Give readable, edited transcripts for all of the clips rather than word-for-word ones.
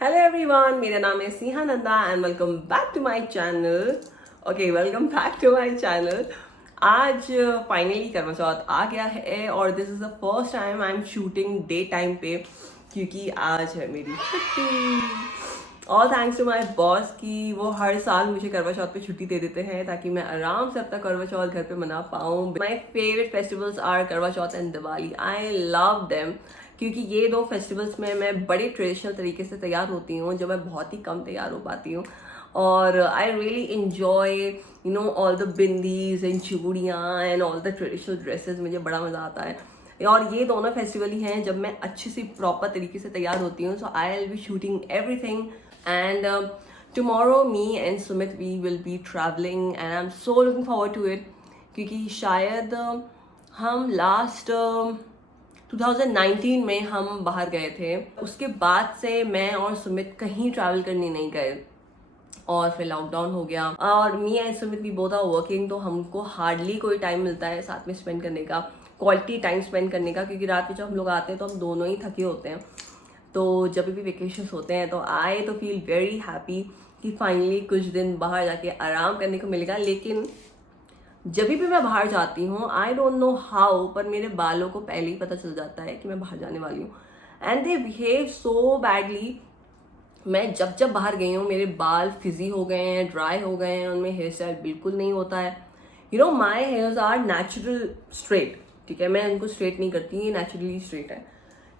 Hello everyone, मेरा नाम है Sinha Nanda and welcome back to my channel. Welcome back to my channel. आज finally Karwa Chauth आ गया है और this is the first time I am shooting day time पे, क्योंकि आज है मेरी छुट्टी। All thanks to my boss कि वो हर साल मुझे करवा चौथ पे छुट्टी दे देते हैं ताकि मैं आराम से अपना करवा चौथ घर पे मना पाऊँ। My favourite festivals are Karwa Chauth and Diwali. I love them क्योंकि ये दो फेस्टिवल्स में मैं बड़े ट्रेडिशनल तरीके से तैयार होती हूँ, जो मैं बहुत ही कम तैयार हो पाती हूँ। और I really enjoy all the bindis and चूड़ियाँ and all the traditional dresses. मुझे बड़ा मज़ा आता है और ये दोनों फेस्टिवल ही हैं जब मैं अच्छे से प्रॉपर तरीके से तैयार होती हूँ। So I will be shooting everything and tomorrow me and Sumit we will be traveling and I'm so looking forward to it क्योंकि शायद हम लास्ट 2019 में हम बाहर गए थे। उसके बाद से मैं और सुमित कहीं ट्रैवल करने नहीं गए और फिर लॉकडाउन हो गया और मी एंड सुमित भी बोथ आर वर्किंग, तो हमको हार्डली कोई टाइम मिलता है साथ में स्पेंड करने का, क्वालिटी टाइम स्पेंड करने का, क्योंकि रात में जब हम लोग आते हैं तो हम दोनों ही थके होते हैं। तो जब भी वेकेशंस होते हैं तो आई तो फील वेरी हैप्पी कि फाइनली कुछ दिन बाहर जाके आराम करने को मिलेगा। लेकिन जब भी मैं बाहर जाती हूँ आई डोंट नो हाउ, पर मेरे बालों को पहले ही पता चल जाता है कि मैं बाहर जाने वाली हूँ and they behave so badly. मैं जब बाहर गई हूँ मेरे बाल फिजी हो गए हैं, ड्राई हो गए हैं, उनमें हेयर स्टाइल बिल्कुल नहीं होता है। My hairs are natural straight, ठीक है, मैं उनको स्ट्रेट नहीं करती, ये नेचुरली स्ट्रेट है।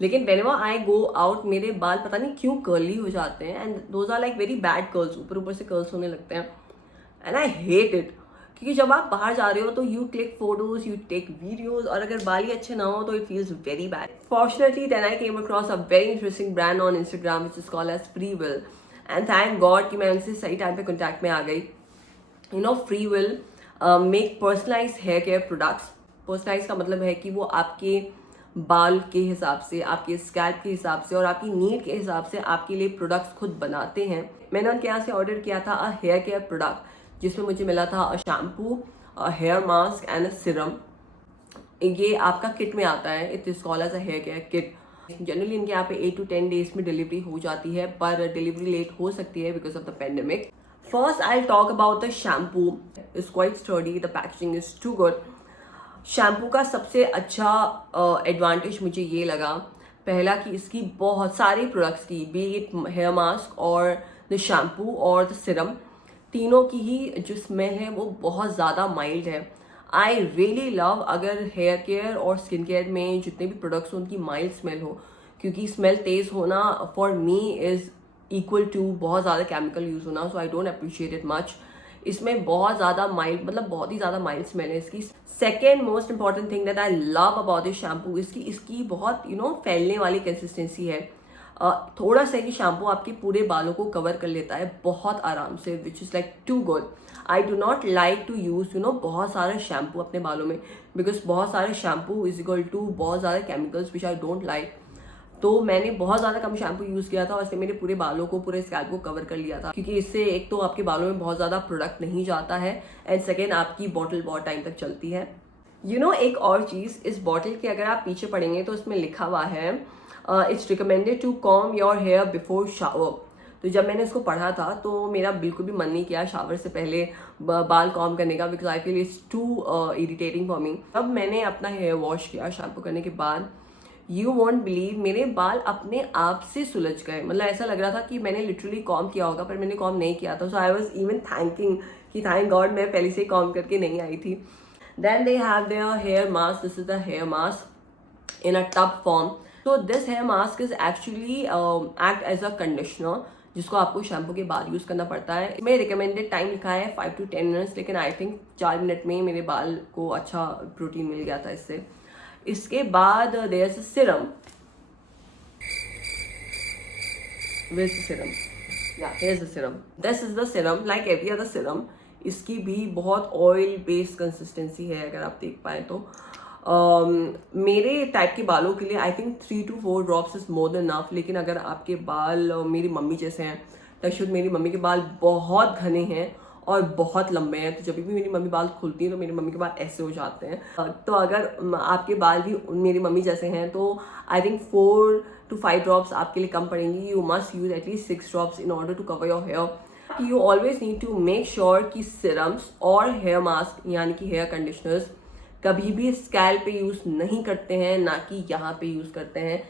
लेकिन व्हेनेवर आई गो आउट मेरे बाल पता नहीं क्यों कर्ली हो जाते हैं and those are like very bad curls, ऊपर ऊपर से कर्ल्स होने लगते हैं एंड आई हेट इट। क्योंकि जब आप बाहर जा रहे हो तो you click photos, you take videos, और अगर बाल ही अच्छे ना हो तो it feels very bad. Fortunately then I came across a very interesting brand on Instagram which is called as Freewill and thank God कि मैं उनसे सही टाइम पे कॉन्टैक्ट में आ गई। Freewill make personalize hair care products. Personalize का मतलब है कि वो आपके बाल के हिसाब से, आपके स्कैल्प के हिसाब से और आपकी नीड के हिसाब से आपके लिए प्रोडक्ट्स खुद बनाते हैं। मैंने उनके यहाँ से ऑर्डर किया था अ हेयर केयर प्रोडक्ट जिसमें मुझे मिला था a shampoo, a hair mask and a serum. ये आपका किट में आता है, it is called as a hair care kit. Generally इनके यहाँ पे 8 to 10 डेज में डिलीवरी हो जाती है, पर डिलीवरी लेट हो सकती है because of the pandemic. First I talk about the shampoo, is quite sturdy, the packaging is too good. Shampoo का सबसे अच्छा एडवांटेज मुझे ये लगा, पहला कि इसकी बहुत सारे प्रोडक्ट्स की, बी इट हेयर मास्क और द शैम्पू और द सिरम, तीनों की ही जो स्मेल है वो बहुत ज़्यादा माइल्ड है। आई रियली लव अगर हेयर केयर और स्किन केयर में जितने भी प्रोडक्ट्स हो उनकी माइल्ड स्मेल हो, क्योंकि स्मेल तेज़ होना for me is equal to बहुत ज़्यादा केमिकल यूज़ होना, so I don't appreciate it much. इसमें बहुत ज़्यादा माइल्ड, मतलब बहुत ही ज़्यादा माइल्ड स्मेल है इसकी। Second most important thing that I love about this shampoo, इसकी बहुत फैलने वाली कंसिस्टेंसी है। थोड़ा सा ही शैम्पू आपके पूरे बालों को कवर कर लेता है बहुत आराम से, which is like too good. I do not like to use बहुत सारा शैम्पू अपने बालों में, बिकॉज बहुत सारे शैम्पू इज इक्वल टू बहुत ज़्यादा chemicals which I don't like. तो मैंने बहुत ज़्यादा कम शैम्पू यूज़ किया था और इससे मेरे पूरे बालों को, पूरे स्कैल्प को कवर कर लिया था, क्योंकि इससे एक तो आपके बालों में बहुत ज़्यादा प्रोडक्ट नहीं जाता है एंड सेकेंड आपकी बॉटल बहुत टाइम तक चलती है। एक और चीज़, इस बॉटल के अगर आप पीछे पढ़ेंगे तो इसमें लिखा हुआ है it's recommended to comb your hair before shower. तो जब मैंने इसको पढ़ा था तो मेरा बिल्कुल भी मन नहीं किया शावर से पहले बाल कॉम करने का, because I feel it's too irritating for me. अब मैंने अपना हेयर वॉश किया शैम्पू करने के बाद, यू वॉन्ट बिलीव, मेरे बाल अपने आप से सुलझ गए। मतलब ऐसा लग रहा था कि मैंने लिटरली कॉम किया होगा, पर मैंने कॉम नहीं किया था। So I was even thanking कि थैंक गॉड मैं पहले से ही कॉम करके नहीं आई थी। Then they have their hair mask, this is the hair mask in a tub form. तो this hair mask is actually act as a conditioner, जिसको आपको शैम्पू के बाद यूज़ करना पड़ता है। इसमें रिकमेंडेड टाइम लिखा है 5 to 10 मिनट्स, लेकिन आई थिंक 4 मिनट में मेरे बाल को अच्छा प्रोटीन मिल गया था इससे। इसके बाद there is a serum, where's the serum? Yeah, here's the serum. This is the serum, like every other serum. इसकी भी बहुत ऑयल बेस्ड कंसिस्टेंसी है, अगर आप देख पाए तो। मेरे टाइप के बालों के लिए I think 3 to 4 drops is more than enough. लेकिन अगर आपके बाल मेरी मम्मी जैसे हैं, तशुद मेरी मम्मी के बाल बहुत घने हैं और बहुत लंबे हैं, तो जब भी मेरी मम्मी बाल खुलती हैं तो मेरी मम्मी के बाल ऐसे हो जाते हैं। तो अगर आपके बाल भी मेरी मम्मी जैसे हैं तो आई थिंक 4 to 5 ड्रॉप्स आपके लिए कम पड़ेंगी. You must use at least 6 drops in order to cover your hair. You always need to make sure कि सिरम्स और हेयर मास्क यानी कि हेयर कंडीशनर्स कभी भी स्कैल्प पे यूज नहीं करते हैं, ना कि यहाँ पे यूज करते हैं.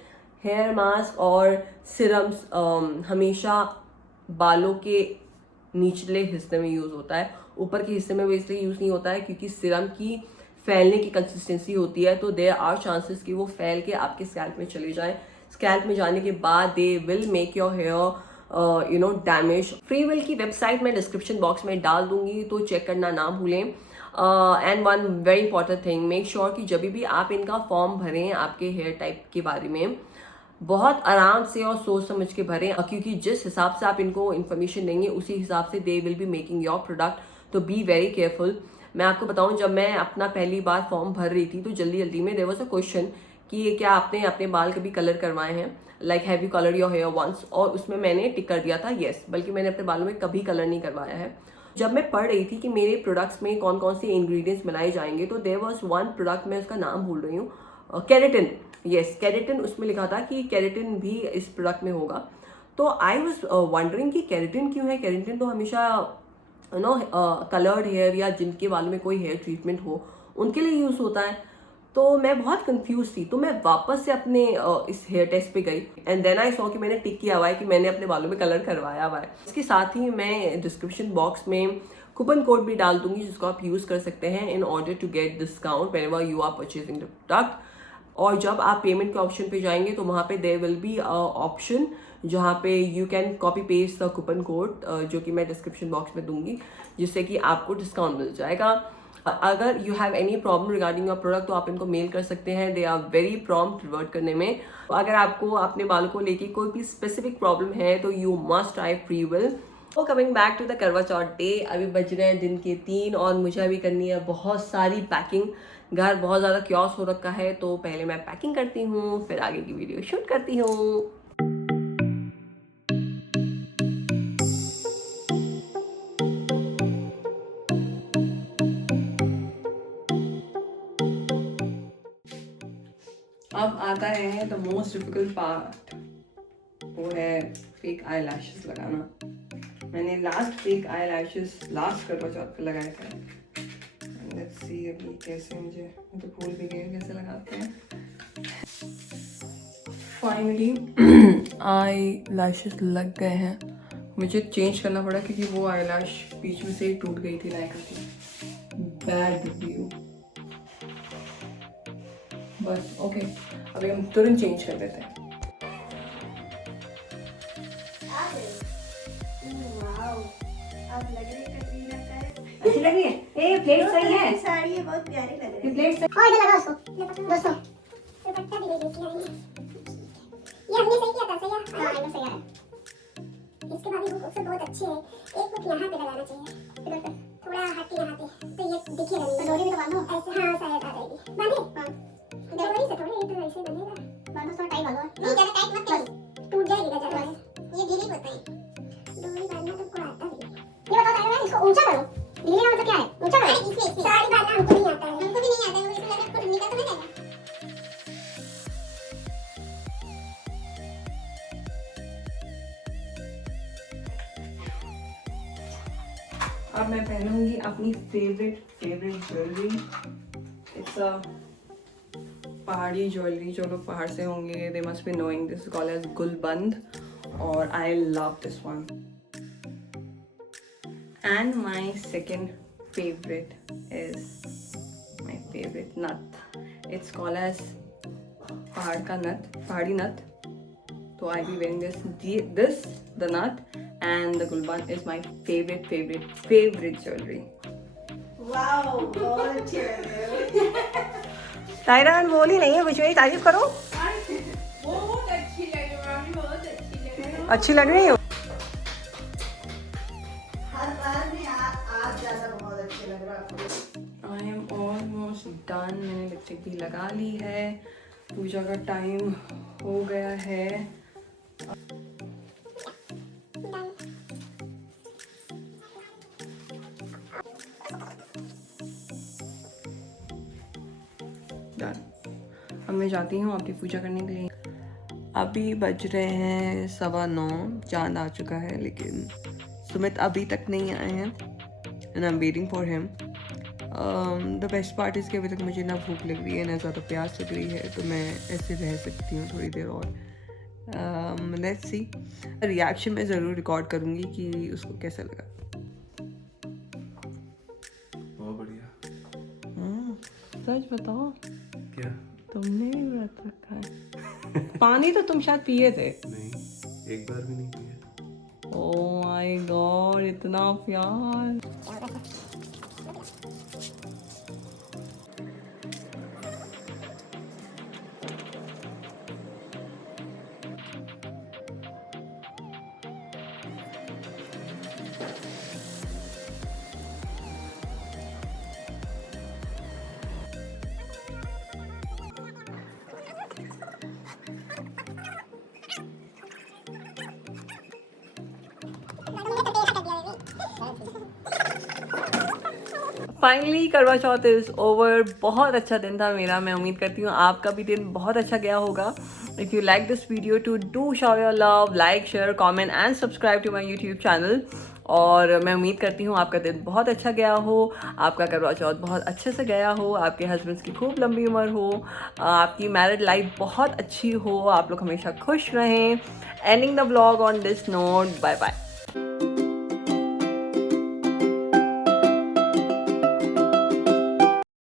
हेयर मास्क और सिरम्स हमेशा बालों के निचले हिस्से में यूज होता है, ऊपर के हिस्से में वो इसलिए यूज नहीं होता है क्योंकि सीरम की फैलने की कंसिस्टेंसी होती है, तो देयर आर चांसेस कि वो फैल के आपके स्कैल्प में चले जाए. स्कैल्प में जाने के बाद they will make your hair damage. फ्रीवेल की वेबसाइट मैं डिस्क्रिप्शन बॉक्स में डाल दूंगी, तो चेक करना ना भूलें. And one very important thing, make sure कि जब भी आप इनका फॉर्म भरें आपके हेयर टाइप के बारे में, बहुत आराम से और सोच समझ के भरें, क्योंकि जिस हिसाब से आप इनको इन्फॉर्मेशन देंगे उसी हिसाब से they will be making your product. तो बी वेरी केयरफुल. मैं आपको बताऊं, जब मैं अपना पहली बार फॉर्म भर रही थी तो जल्दी जल्दी में देयर वाज अ क्वेश्चन कि क्या आपने अपने बाल कभी कलर करवाए हैं, like have you colour your hair once, और उसमें मैंने टिक कर दिया था येस, बल्कि मैंने अपने बालों में कभी कलर नहीं करवाया है. जब मैं पढ़ रही थी कि मेरे प्रोडक्ट्स में कौन कौन से इंग्रेडिएंट्स मिलाए जाएंगे, तो देयर वाज वन प्रोडक्ट, मैं उसका नाम भूल रही हूँ, केराटिन. यस, केराटिन, उसमें लिखा था कि केराटिन भी इस प्रोडक्ट में होगा. तो आई वाज वंडरिंग कि केराटिन क्यों है. केराटिन तो हमेशा कलर्ड हेयर या जिनके बालों में कोई हेयर ट्रीटमेंट हो उनके लिए यूज होता है. तो मैं बहुत कंफ्यूज थी, तो मैं वापस से अपने इस हेयर टेस्ट पे गई एंड देन आई सॉ कि मैंने टिक किया हुआ है कि मैंने अपने बालों में कलर करवाया हुआ है. इसके साथ ही मैं डिस्क्रिप्शन बॉक्स में कूपन कोड भी डाल दूंगी जिसको आप यूज कर सकते हैं in order to get discount whenever you are purchasing the product. और जब आप पेमेंट के ऑप्शन पे जाएंगे तो वहाँ पे देयर विल बी ऑप्शन जहाँ पे you can copy paste the coupon code, जो कि मैं डिस्क्रिप्शन बॉक्स में दूंगी, जिससे कि आपको डिस्काउंट मिल जाएगा. अगर you have any problem regarding your product तो आप इनको मेल कर सकते हैं. They are very prompt revert करने में. अगर आपको अपने बालों को लेके कोई भी स्पेसिफिक प्रॉब्लम है तो यू मस्ट ट्राई फ्रीवेल. तो कमिंग बैक टू द करवा चौथ डे, अभी बज रहे हैं दिन के 3 और मुझे अभी करनी है बहुत सारी पैकिंग. घर बहुत ज़्यादा क्योस हो रखा है, तो पहले मैं पैकिंग करती हूँ, फिर आगे की वीडियो शूट करती हूँ. अब आता है द मोस्ट डिफिकल्ट पार्ट, वो है फेक आई लैशेस लगाना. मैंने last fake eye lashes last करवा चौथ पे लगाए थे. लेट्स सी अभी कैसे, मुझे तो भूल भी गए कैसे लगाते हैं. फाइनली आई लैशेस लग गए हैं. मुझे चेंज करना पड़ा क्योंकि वो आई लैश बीच में से ही टूट गई थी लाइक बैड रिव्यू. बस ओके, अभी हम तुरंत चेंज कर देते हैं. अच्छी लग रही है. ए प्लेट सही है, साड़ी है, बहुत प्यारी लग रही है. प्लेट सही. और इधर लगा उसको दोस्तों. दुपट्टा भी ले लीजिए. ये हमने सही किया था. सही है. हां एकदम सही है. इसके बाद ये बुक्स बहुत अच्छे हैं. एक बुक यहाँ पे लगाना चाहिए, इधर पे थोड़ा हट के यहाँ पे, तो ये दिखेगा नहीं. डोरी भी तो बांधो ऐसे. हां शायद आ जाएगी. बांधे. हां डोरी से थोड़ी, इधर ऐसे बंधेगा. बांधो थोड़ा टाइट बांधो. नहीं ज्यादा टाइट मत करो, टूट जाएगी ना ज्यादा. ये ढीली होता है. डोरी बांधना तुमको आता है. ये बताओ तारा, इसको ऊंचा करो. ढीली का मतलब क्या है? ऊंचा करो. इसमें साड़ी बांधना हमको नहीं आता है. हमको भी नहीं आता है. मुझे लगा खुद निकल तो नहीं जाएगा. अब मैं पहनूंगी अपनी फेवरेट ज्वेलरी. इट्स अ पहाड़ी ज्वेलरी. जो लोग पहाड़ से होंगे they must be knowing this. Called as Gulband और I love this one. And my second favourite is my favourite nath. It's called as पहाड़ का नथ, पहाड़ी नथ. So I'll be wearing this the nut, and the gulband is my favorite jewelry. Wow बहुत अच्छे लग रहे हो. तायरान बोली नहीं है कुछ, मेरी तारीफ करो. बहुत अच्छी लग रही है. बहुत अच्छी लग रही है. अच्छी लग रही हो. हर बार में आज ज्यादा बहुत अच्छे लग रहा है. I am almost done. मैंने लिपस्टिक भी लगा ली है. पूजा का टाइम हो गया है. डन. अब मैं जाती हूँ अपनी पूजा करने के लिए. अभी बज रहे हैं 9:15, चांद आ चुका है, लेकिन सुमित अभी तक नहीं आए हैं and I am waiting for him. The best part is कि अभी तक मुझे ना भूख लग रही है ना ज़्यादा प्यास लग रही है, तो मैं ऐसे रह सकती हूँ थोड़ी देर और। लेट्स सी, रिएक्शन मैं ज़रूर रिकॉर्ड करूँगी कि उसको कैसा लगा। बहुत बढ़िया। सच बताओ, क्या? तुमने भी व्रत रखा है? पानी तो तुम शायद पिए थे। नहीं, एक बार भी नहीं किया। ओह माय गॉड, इतना प्यार। Finally Karwa Chauth is over. बहुत अच्छा दिन था मेरा, मैं उम्मीद करती हूँ आपका भी दिन बहुत अच्छा गया होगा। If you like this video to do show your love, like, share, comment and subscribe to my YouTube channel. और मैं उम्मीद करती हूँ आपका दिन बहुत अच्छा गया हो, आपका करवा चौथ बहुत अच्छे से गया हो, आपके हस्बैंड्स की खूब लंबी उम्र हो, आपकी मैरिड लाइफ बहुत अच्छी हो, आप लोग हमेशा खुश रहें। Ending the vlog on this note, bye bye.